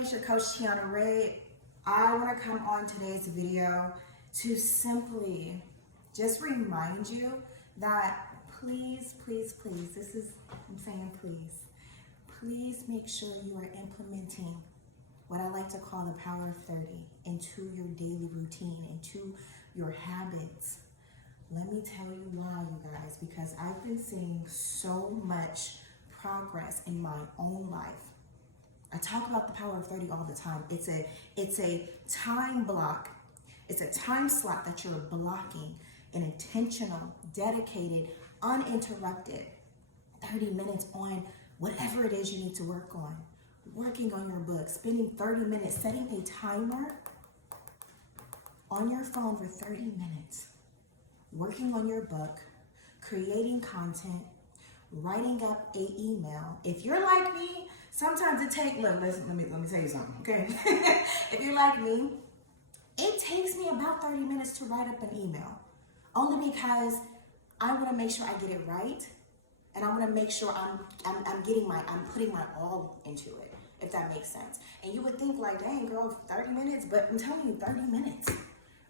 it's your coach Tiana Ray. I want to come on today's video to simply just remind you that please, I'm saying please make sure you are implementing what I like to call the power of 30 into your daily routine, into your habits. Let me tell you why, you guys, because I've been seeing so much progress in my own life. I talk about the power of 30 all the time. It's a time block. It's a time slot that you're blocking, an intentional, dedicated, uninterrupted 30 minutes on whatever it is you need to work on. Working on your book, spending 30 minutes, setting a timer on your phone for 30 minutes, working on your book, creating content, writing up an email. If you're like me, sometimes it takes, let me tell you something, okay? If you're like me, it takes me about 30 minutes to write up an email, only because I want to make sure I get it right, and I want to make sure I'm putting my all into it, if that makes sense. And you would think like, dang girl, 30 minutes, but I'm telling you, 30 minutes,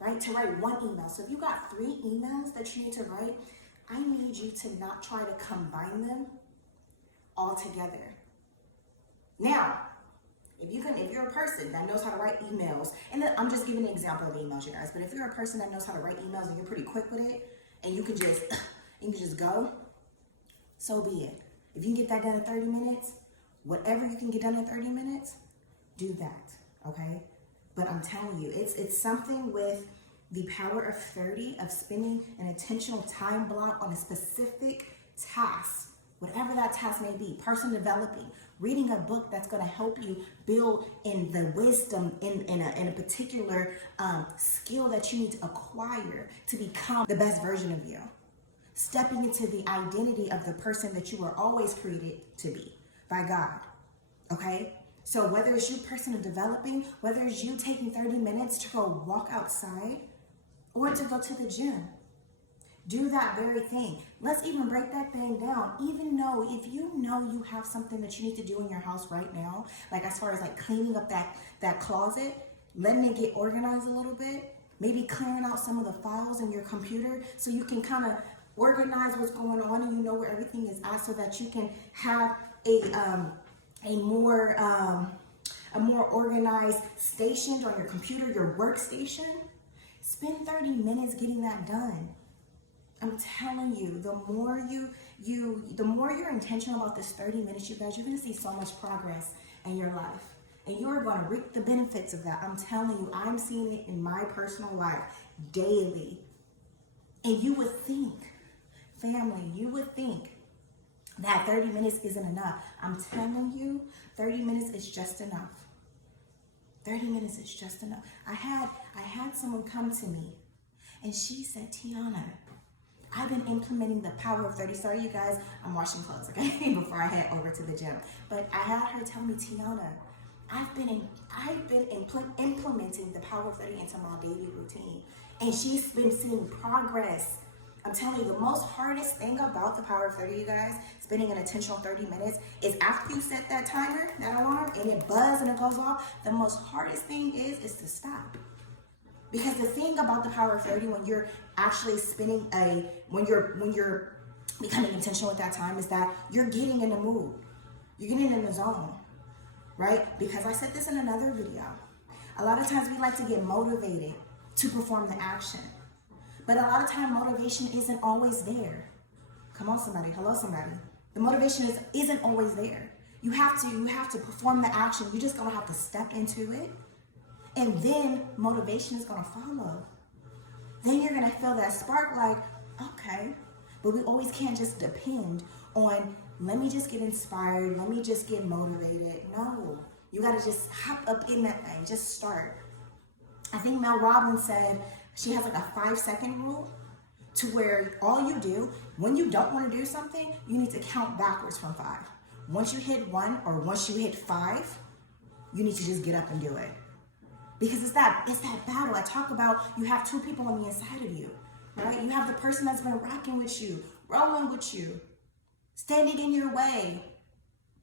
right, to write one email. So if you got 3 emails that you need to write, I need you to not try to combine them all together. Now, if you're a person that knows how to write emails, and I'm just giving an example of emails, you guys, but if you're a person that knows how to write emails and you're pretty quick with it, and you can just go, so be it. If you can get that done in 30 minutes, whatever you can get done in 30 minutes, do that, okay? But I'm telling you, it's something with the power of 30, of spending an intentional time block on a specific task, whatever that task may be, person developing, reading a book that's going to help you build in the wisdom in a particular skill that you need to acquire to become the best version of you. Stepping into the identity of the person that you were always created to be by God, okay? So whether it's you personal developing, whether it's you taking 30 minutes to go walk outside or to go to the gym, do that very thing. Let's even break that thing down. Even though if you know you have something that you need to do in your house right now, like as far as like cleaning up that closet, letting it get organized a little bit, maybe clearing out some of the files in your computer so you can kind of organize what's going on and you know where everything is at, so that you can have a more organized station on your computer, your workstation. Spend 30 minutes getting that done. I'm telling you, the more you're intentional about this 30 minutes, you guys, you're gonna see so much progress in your life. And you are gonna reap the benefits of that. I'm telling you, I'm seeing it in my personal life daily. And you would think, family, you would think that 30 minutes isn't enough. I'm telling you, 30 minutes is just enough. 30 minutes is just enough. I had someone come to me and she said, Tiana, I've been implementing the power of 30. Sorry, you guys, I'm washing clothes, okay, before I head over to the gym. But I had her tell me, Tiana, I've been implementing the power of 30 into my daily routine. And she's been seeing progress. I'm telling you, the most hardest thing about the power of 30, you guys, spending an intentional 30 minutes, is after you set that timer, that alarm, and it buzzes and it goes off, the most hardest thing is to stop. Because the thing about the power of 30, when you're actually when you're becoming intentional at that time, is that you're getting in the mood. You're getting in the zone, right? Because I said this in another video. A lot of times we like to get motivated to perform the action. But a lot of time motivation isn't always there. Come on, somebody. Hello, somebody. The motivation isn't always there. You have to perform the action. You're just gonna have to step into it. And then motivation is gonna follow. Then you're gonna feel that spark like, okay, but we always can't just depend on, let me just get inspired, let me just get motivated. No, you gotta just hop up in that thing, just start. I think Mel Robbins said she has like a 5-second rule, to where all you do, when you don't wanna do something, you need to count backwards from 5. Once you hit 1 or once you hit 5, you need to just get up and do it. Because it's that battle. I talk about, you have 2 people on the inside of you, right? You have the person that's been rocking with you, rolling with you, standing in your way,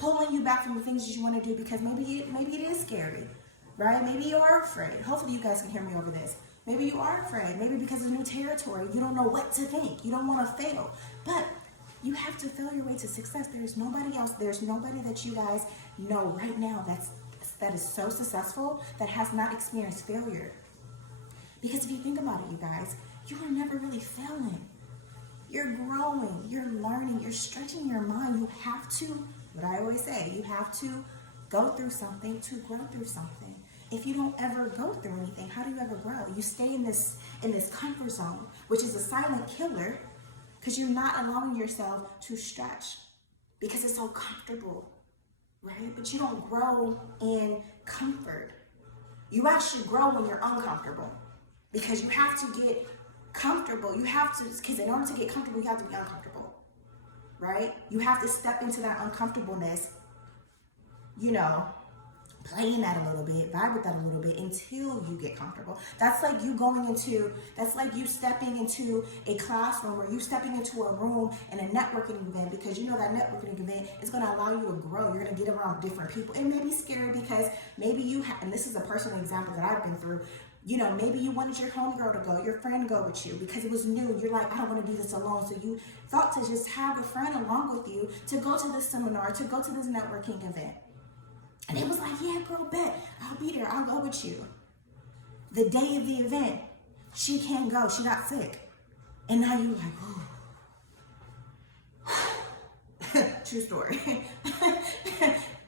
pulling you back from the things that you want to do because maybe it is scary, right? Maybe you are afraid. Hopefully you guys can hear me over this. Maybe you are afraid. Maybe because it's new territory, you don't know what to think. You don't want to fail. But you have to fail your way to success. There's nobody else. There's nobody that you guys know right now that is so successful that has not experienced failure. Because if you think about it, you guys, you are never really failing. You're growing, you're learning, you're stretching your mind. You have to, what I always say, you have to go through something to grow through something. If you don't ever go through anything, how do you ever grow? You stay in this comfort zone, which is a silent killer, because you're not allowing yourself to stretch because it's so comfortable, right? But you don't grow in comfort. You actually grow when you're uncomfortable because you have to get comfortable. You have to, because in order to get comfortable, you have to be uncomfortable, right? You have to step into that uncomfortableness, play in that a little bit, vibe with that a little bit until you get comfortable. That's like you stepping into a classroom or you stepping into a room in a networking event, because that networking event is going to allow you to grow. You're going to get around different people. It may be scary because maybe and this is a personal example that I've been through, maybe you wanted your homegirl to go, your friend to go with you because it was new. You're like, I don't want to do this alone. So you thought to just have a friend along with you to go to this seminar, to go to this networking event. And it was like, yeah, girl, bet. I'll be there. I'll go with you. The day of the event, she can't go. She got sick. And now you're like, oh. True story.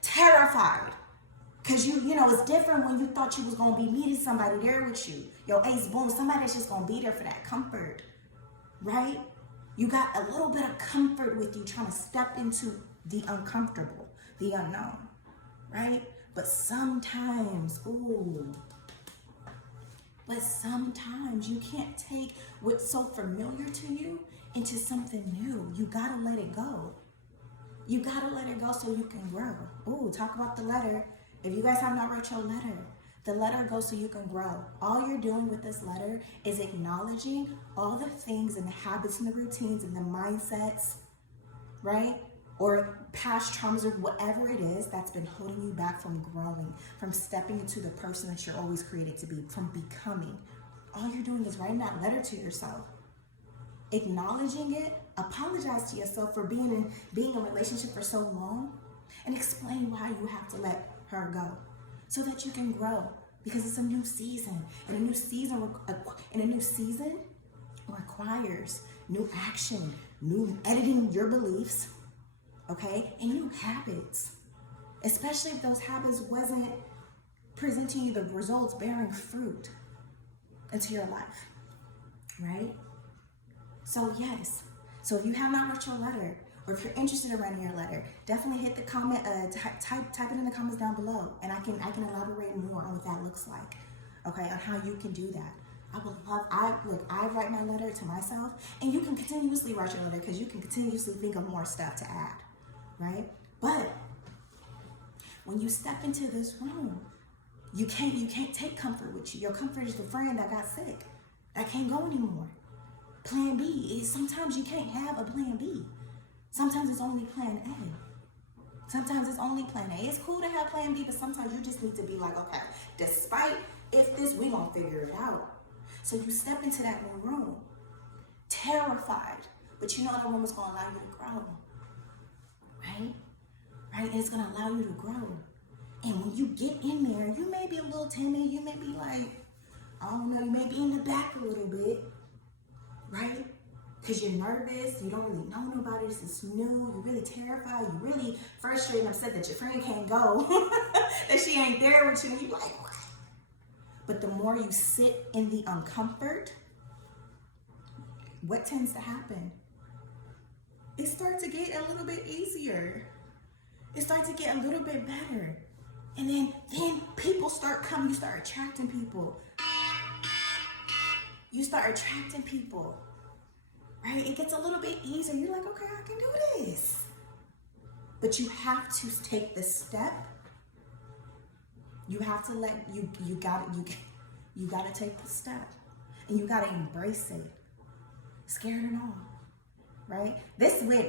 Terrified. Because it's different when you thought you was going to be meeting somebody there with you. Your ace boom, somebody that's just going to be there for that comfort. Right? You got a little bit of comfort with you trying to step into the uncomfortable, the unknown. Right? But sometimes you can't take what's so familiar to you into something new. You gotta let it go. You gotta let it go so you can grow. Ooh, talk about the letter. If you guys have not read your letter, the letter goes so you can grow. All you're doing with this letter is acknowledging all the things and the habits and the routines and the mindsets, right? Or past traumas or whatever it is that's been holding you back from growing, from stepping into the person that you're always created to be, from becoming. All you're doing is writing that letter to yourself, acknowledging it, apologize to yourself for being in a relationship for so long, and explain why you have to let her go so that you can grow, because it's a new season, and a new season requires new action, new editing your beliefs, okay, and new habits, especially if those habits wasn't presenting you the results bearing fruit into your life, right? So yes, so if you have not read your letter, or if you're interested in writing your letter, definitely hit the comment, type it in the comments down below, and I can elaborate more on what that looks like, okay, on how you can do that. I write my letter to myself, and you can continuously write your letter because you can continuously think of more stuff to add, right? But when you step into this room, you can't take comfort with you. Your comfort is the friend that got sick, that can't go anymore. Plan B is sometimes you can't have a plan B. Sometimes it's only plan A. Sometimes it's only plan A. It's cool to have plan B, but sometimes you just need to be like, okay, despite if this, we gonna figure it out. So you step into that new room, terrified, but you know that room is gonna allow you to grow, right? Right, and it's gonna allow you to grow. And when you get in there, you may be a little timid, you may be like, I don't know, you may be in the back a little bit, right? Because you're nervous, you don't really know nobody, this is new, you're really terrified, you're really frustrated and upset that your friend can't go, that she ain't there with you, and you're like, what? But the more you sit in the uncomfort, what tends to happen? It starts to get a little bit easier. It starts to get a little bit better. And then people start coming, you start attracting people. You start attracting people, right? It gets a little bit easier. You're like, okay, I can do this. But you have to take the step. You have to you gotta take the step. And you gotta embrace it. Scared and all, right? This went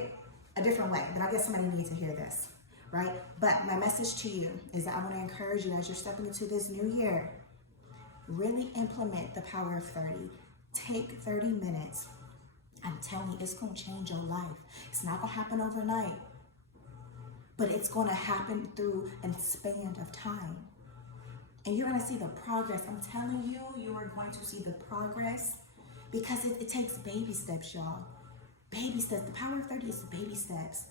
a different way, but I guess somebody needs to hear this, right? But my message to you is that I want to encourage you as you're stepping into this new year, really implement the power of 30. Take 30 minutes. I'm telling you, it's going to change your life. It's not going to happen overnight, but it's going to happen through a span of time. And you're going to see the progress. I'm telling you, you are going to see the progress because it takes baby steps, y'all. Baby steps. The power of 30 is baby steps.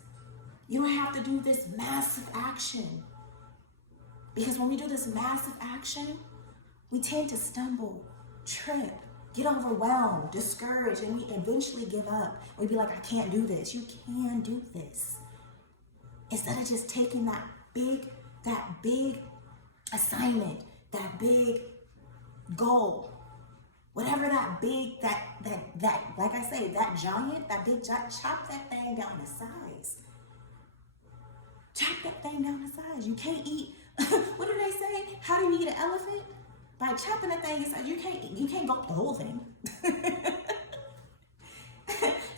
You don't have to do this massive action. Because when we do this massive action, we tend to stumble, trip, get overwhelmed, discouraged, and we eventually give up. We'd be like, I can't do this. You can do this. Instead of just taking that big assignment, that big goal, whatever that big, like I say, that big giant, chop that thing down to size. Chop that thing down to size. You can't eat, what do they say? How do you eat an elephant? By chopping that thing inside. You can't go the whole thing.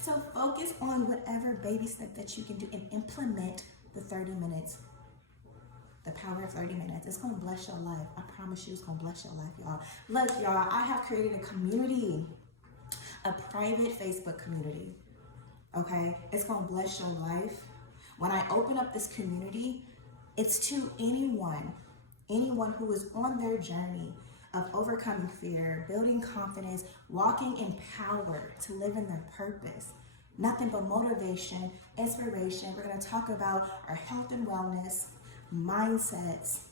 So focus on whatever baby step that you can do and implement the 30 minutes. The power of 30 minutes. It's going to bless your life. I promise you it's going to bless your life, y'all. Look, y'all, I have created a community, a private Facebook community. Okay? It's going to bless your life. When I open up this community, it's to anyone who is on their journey of overcoming fear, building confidence, walking empowered to live in their purpose. Nothing but motivation, inspiration. We're going to talk about our health and wellness, mindsets,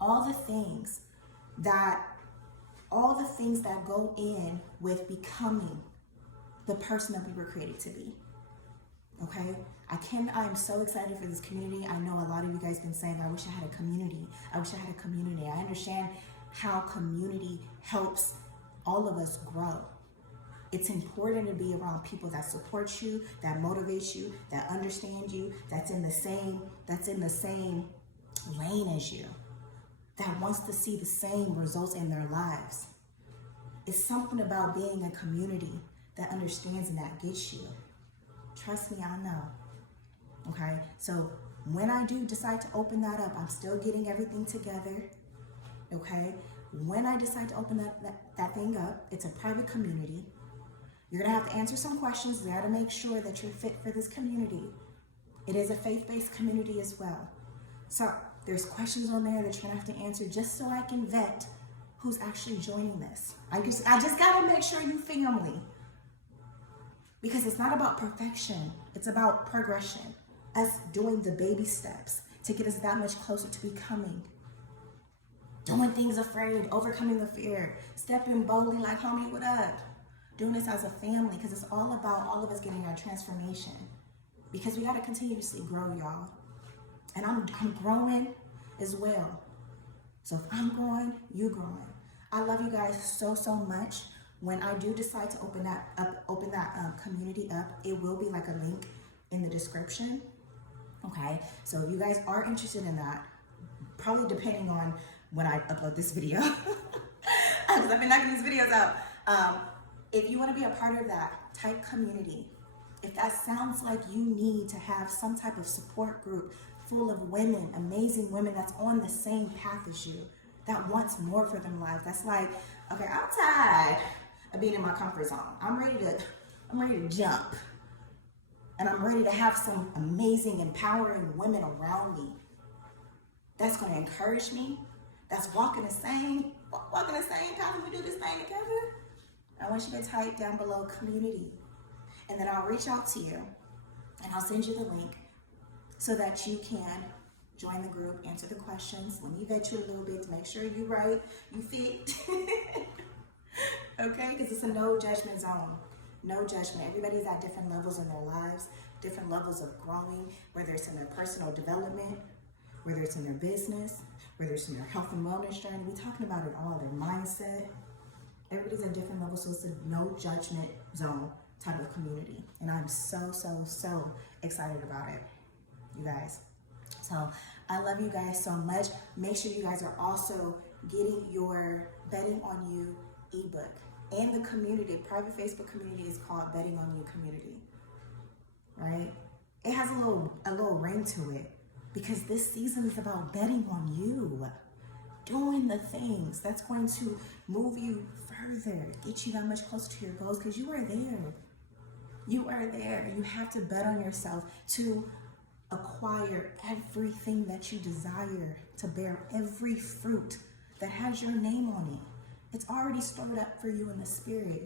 all the things that go in with becoming the person that we were created to be. Okay? I am so excited for this community. I know a lot of you guys been saying, I wish I had a community. I wish I had a community. I understand how community helps all of us grow. It's important to be around people that support you, that motivates you, that understand you, that's in the same lane as you, that wants to see the same results in their lives. It's something about being a community that understands and that gets you. Trust me, I know. Okay, so when I do decide to open that up, I'm still getting everything together. Okay, when I decide to open that thing up, it's a private community. You're gonna have to answer some questions there to make sure that you're fit for this community. It is a faith-based community as well. So there's questions on there that you're gonna have to answer just so I can vet who's actually joining this. I just gotta make sure you family. Because it's not about perfection, it's about progression. Us doing the baby steps to get us that much closer to becoming. Doing things afraid, overcoming the fear, stepping boldly like, homie, what up? Doing this as a family, because it's all about all of us getting our transformation. Because we got to continuously grow, y'all. And I'm growing as well. So if I'm growing, you growing. I love you guys so much. When I do decide to open that community up, it will be like a link in the description. Okay, so if you guys are interested in that, probably depending on when I upload this video, because I've been knocking these videos out. If you want to be a part of that type community, if that sounds like you need to have some type of support group full of women, amazing women that's on the same path as you, that wants more for their lives, that's like, okay, I'm tired of being in my comfort zone. I'm ready to jump. And I'm ready to have some amazing, empowering women around me. That's going to encourage me. That's walking the same path and we do this thing together. I want you to type down below community. And then I'll reach out to you and I'll send you the link so that you can join the group, answer the questions. Let me vet you a little bit to make sure you're right, you fit. Okay, because it's a no judgment zone. No judgment. Everybody's at different levels in their lives, different levels of growing, whether it's in their personal development, whether it's in their business, whether it's in their health and wellness journey. We're talking about it all, their mindset. Everybody's at different levels, so it's a no judgment zone type of community. And I'm so excited about it, you guys. So I love you guys so much. Make sure you guys are also getting your Betting on You ebook. And the community, private Facebook community is called Betting on You Community, right? It has a little ring to it. Because this season is about betting on you, doing the things that's going to move you further, get you that much closer to your goals, because you are there. You are there. You have to bet on yourself to acquire everything that you desire, to bear every fruit that has your name on it. It's already stored up for you in the spirit.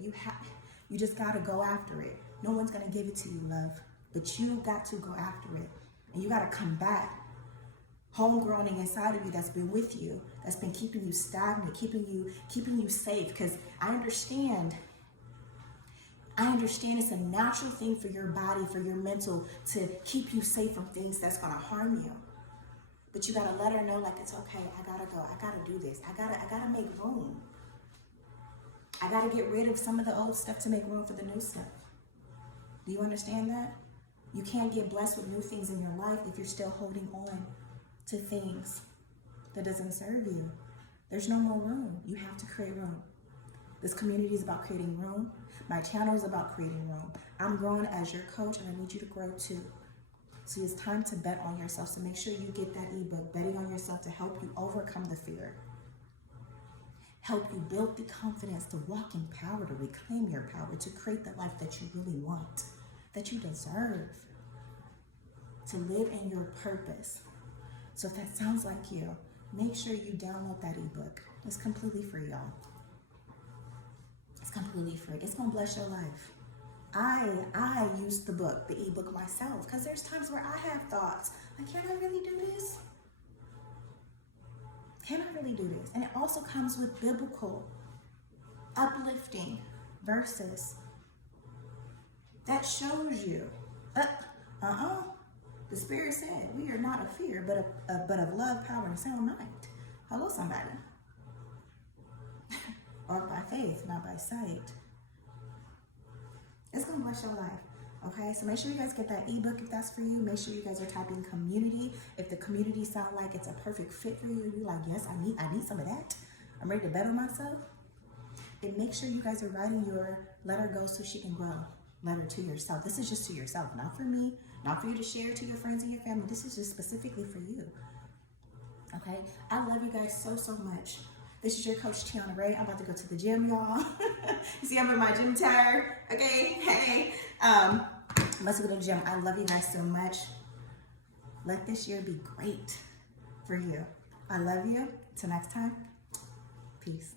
You just got to go after it. No one's going to give it to you, love, but you got to go after it. And you got to combat homegrowning inside of you that's been with you, that's been keeping you stagnant, keeping you safe. Because I understand it's a natural thing for your body, for your mental, to keep you safe from things that's going to harm you. But you got to let her know, like, it's okay. I got to go. I got to do this. I got to make room. I got to get rid of some of the old stuff to make room for the new stuff. Do you understand that? You can't get blessed with new things in your life if you're still holding on to things that doesn't serve you. There's no more room. You have to create room. This community is about creating room. My channel is about creating room. I'm growing as your coach, and I need you to grow too. So it's time to bet on yourself. So make sure you get that ebook, Betting on Yourself, to help you overcome the fear. Help you build the confidence to walk in power, to reclaim your power, to create the life that you really want, that you deserve, to live in your purpose. So if that sounds like you, make sure you download that ebook. It's completely free, y'all. It's completely free. It's gonna bless your life. I used the book, the ebook myself, because there's times where I have thoughts, like, can I really do this? Can I really do this? And it also comes with biblical, uplifting verses that shows you, the Spirit said, we are not of fear, but of love, power, and sound mind. Hello, somebody. Or by faith, not by sight. It's going to bless your life. Okay, so make sure you guys get that ebook if that's for you. Make sure you guys are typing community. If the community sound like it's a perfect fit for you, you're like, yes, I need some of that. I'm ready to bet on myself. And make sure you guys are writing your let her go so she can grow. Letter to yourself. This is just to yourself, not for me, not for you to share to your friends and your family. This is just specifically for you. Okay, I love you guys so, so much. This is your coach, Tiana Ray. I'm about to go to the gym, y'all. See, I'm in my gym attire. Okay, hey. I'm about to go to the gym. I love you guys so much. Let this year be great for you. I love you. Till next time. Peace.